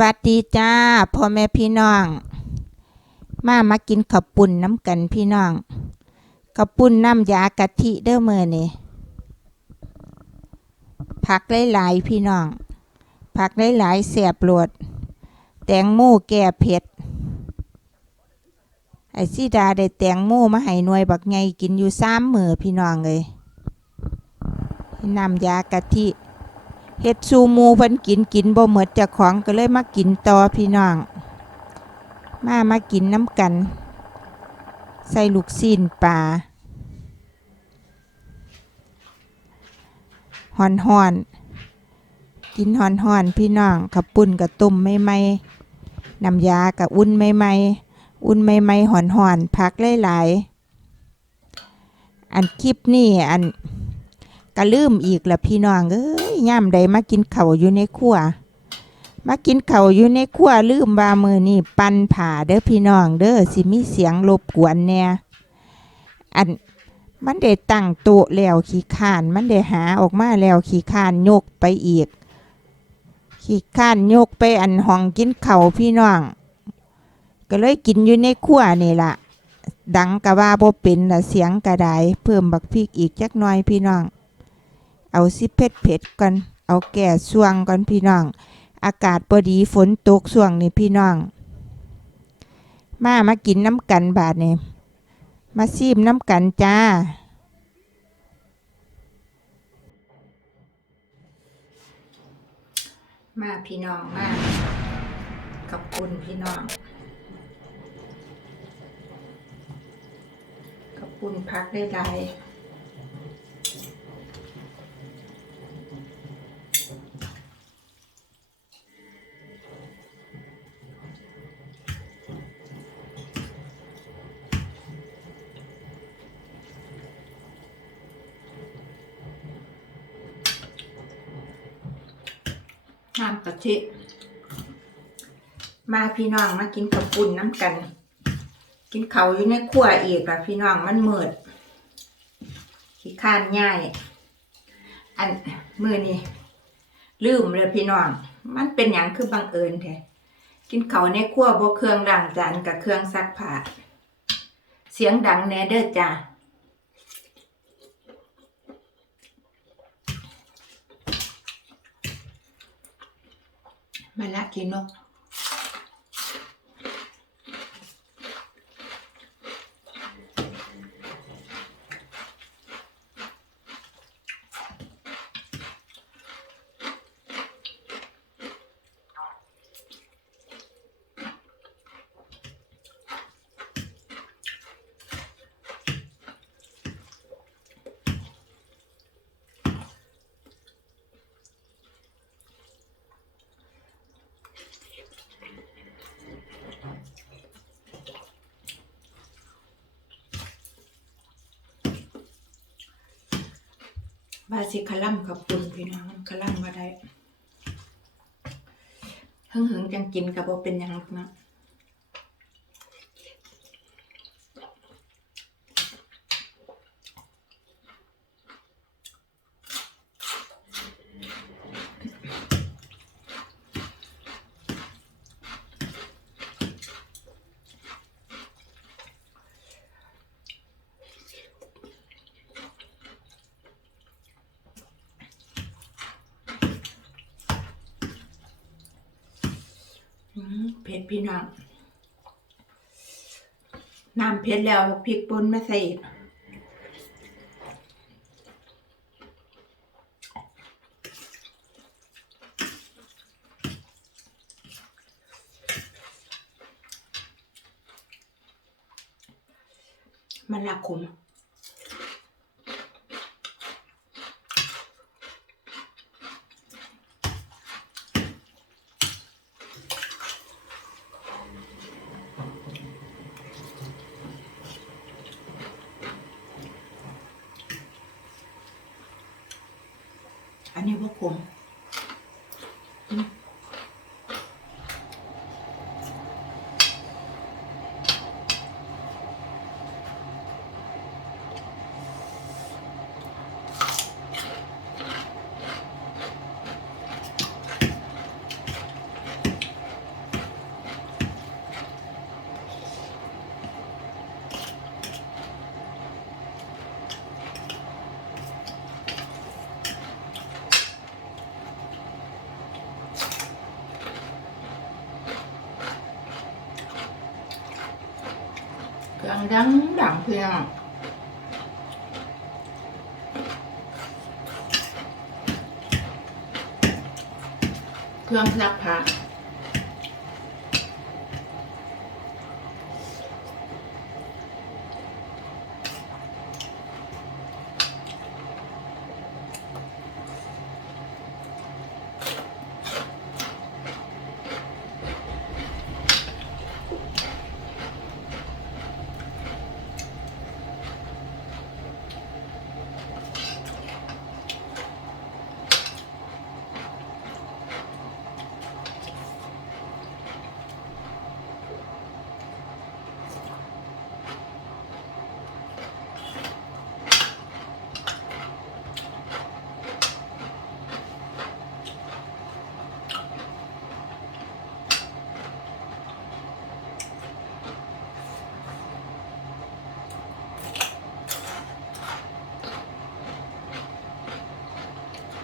วัสดีจ้าพ่อแม่พี่น้อง มามากินข้าวปุ่นน้ำกันพี่น้องข้าวปุ่นน้ำยากะทิเด้อมือนี่ผักหลายๆพี่น้อง ผักหลายๆเสียบโหลดแตงโมแก่เผ็ด ไอซีดาได้แตงโมมาให้หน่วยบักไงกินอยู่สามมือพี่น้องเลยน้ำยากะทิ เฮ็ดซูมูเพิ่นกินกินบ่หมดจ้าของก็เลยมากินต่อพี่น้อง มามากินน้ำกัน ใส่ลูกซีนปลาหอนหอนกินหอนหอนพี่น้องขับปุ่นกับต้มไม่ไม่น้ำยากับอุ่นไม่ไม่อุ่นไม่ไม่ๆหอนหอนพักหลายๆอันคลิปนี่อันก็ลืมอีกละพี่น้องเอ้ ย่ำใดมากินเข้าอยู่ในครัวมากินเข้าอยู่ในครัวลืมว่ามือนี่ปันผ่าเด้อพี่น้องเด้อสิมีเสียงรบกวนแน่อันมันได้ตั้งโต๊ะแล้วขี้ขาน มันได้หาออกมาแล้วขี้ขานยกไปอีก ขี้ขานยกไปอันห้องกินเข้าพี่น้อง ก็เลยกินอยู่ในครัวนี่ละดังกะว่าบ่เป็นละเสียงกระไดเพิ่มบักพริกอีกจักหน่อยพี่น้อง เอาสิเผ็ดเผ็ดก่อนเอาแก่ส่วงก่อนพี่น้อง อากาศพอดีฝนตกส่วงนี่พี่น้อง มามากินน้ำกันบาดนี่มาซีมน้ำกันจ้ามาพี่น้องมากับคุณพี่น้องกับคุณพักได้หล น้ำกะทิ มาพี่น้องมากินข้าวปุ้นน้ำกัน กินเขาอยู่ในครัวอีกอะพี่น้องมันมืดขี้ข้านง่าย อันมือนี่ลืมเลยพี่น้อง มันเป็นอย่างคือบังเอิญแท้กินเขาในครัวบเครื่องล้างจานกับเครื่องซักผ้าเสียงดังแน่เด้อจ้า มาล ว่าสิคล่ำกับปุ่นพี่น้องมันคล่มมาได้หึงหึงจังกินกับบ่เป็นยังนะอืมเผ็ดพี่น้อง น้ำเผ็ดแล้วพริกป่นมาใส่มันละขม อั เรื่องดังดังเพียงเครื่องซักผ้า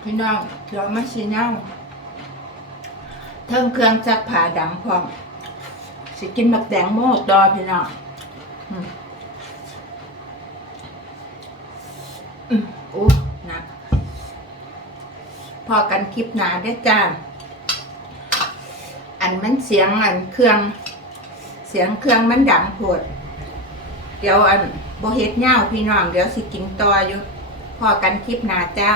พี่น้องเดี๋ยวมาชิเน่าเทิงเครื่องซักผ้าดังพร้อมสิกินบักแดงโมกดอพี่น้องอืมอู้นักพอกันคลิปหนาได้จ้า อันมันเสียงอันเครื่อง เสียงเครื่องมันดังโพดเดี๋ยวอันโบเฮ็ดเง่าพี่น้อง เดี๋ยวสิกินต่ออยู่ พอกันคลิปหนาจ้า